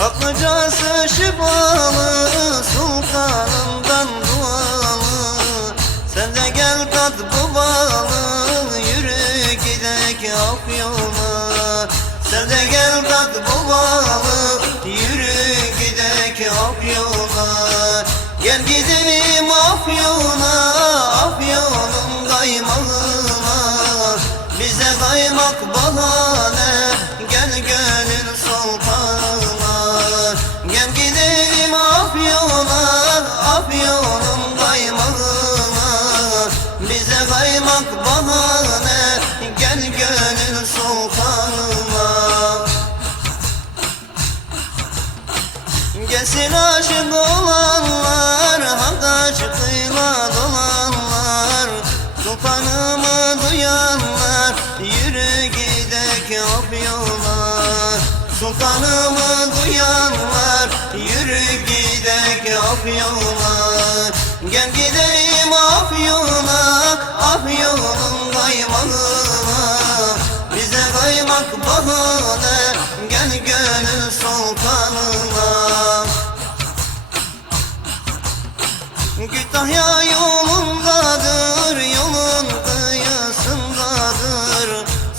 Atlıcası şifalı, sultanımdan dualı. Sen de gel tat bu balı, yürü gidek Afyon'a. Sen de gel tat bu balı, yürü gidek Afyon'a. Gel gidelim Afyon'a, Afyon'un kaymağına. Bize kaymak bahane, gel gönül sultanına. Gel gidelim Afyon'a, Afyon'un kaymağına. Bize kaymak bahane, gel gönül sultanına. Gelsin aşık olanlar, hakka aşkıyla dolanlar. Sultanımı duyanlar, yürü gidek Afyon'a. Sultanımı duyanlar, yürü gidek Afyon'a. Gel gidelim Afyon'a, Afyon'un kaymağına. Bize kaymak bahane, gel gönül sultanına. Kütahya yolundadır, yolun kıyısındadır.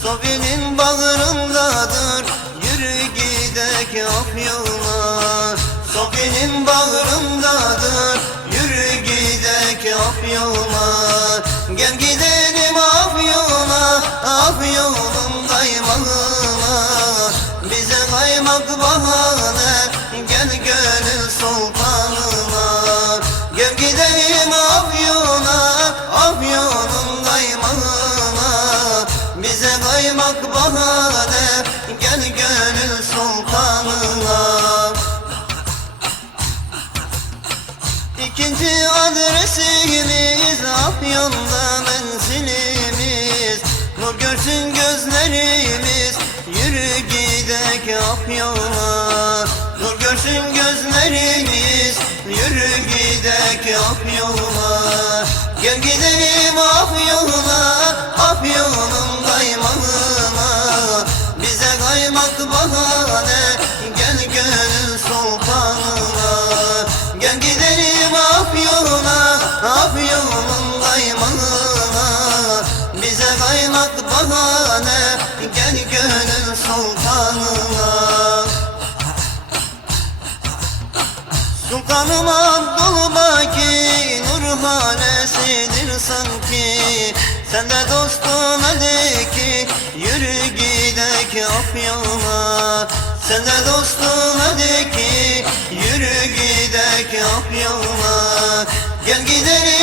Sofi'nin bağrındadır, yürü gidek Afyon'a. Sofi'nin bağrındadır, yürü gidek Afyon'a. Gel gidelim Afyon'a, Afyon'un kaymağına. Bize kaymak bahane, gel gönül sultanına. Gel gidelim Afyon'a, Afyon'un kaymağına. Bize kaymak bahane, gel gönül sultanına. İkinci adresimiz Afyon'da menzilimiz. Nur görsün gözlerimiz, yürü gidek Afyon'a. Nur görsün gözlerimiz, yürü gidek Afyon'a. Gel gidelim Afyon'a, Afyon'un kaymağına. Bize kaymak bahane, gel gönül sultanına. Gel gidelim Afyon'a, Afyon'un kaymağına. Bize kaymak bahane, gel gönül sultanına. Sultanım Abdülbaki, nur hanesidir sanki. Sen de dostuna de ki, yürü gidek Afyon'a. Sen de dostuna de ki, yürü gidek Afyon'a. Gel gidelim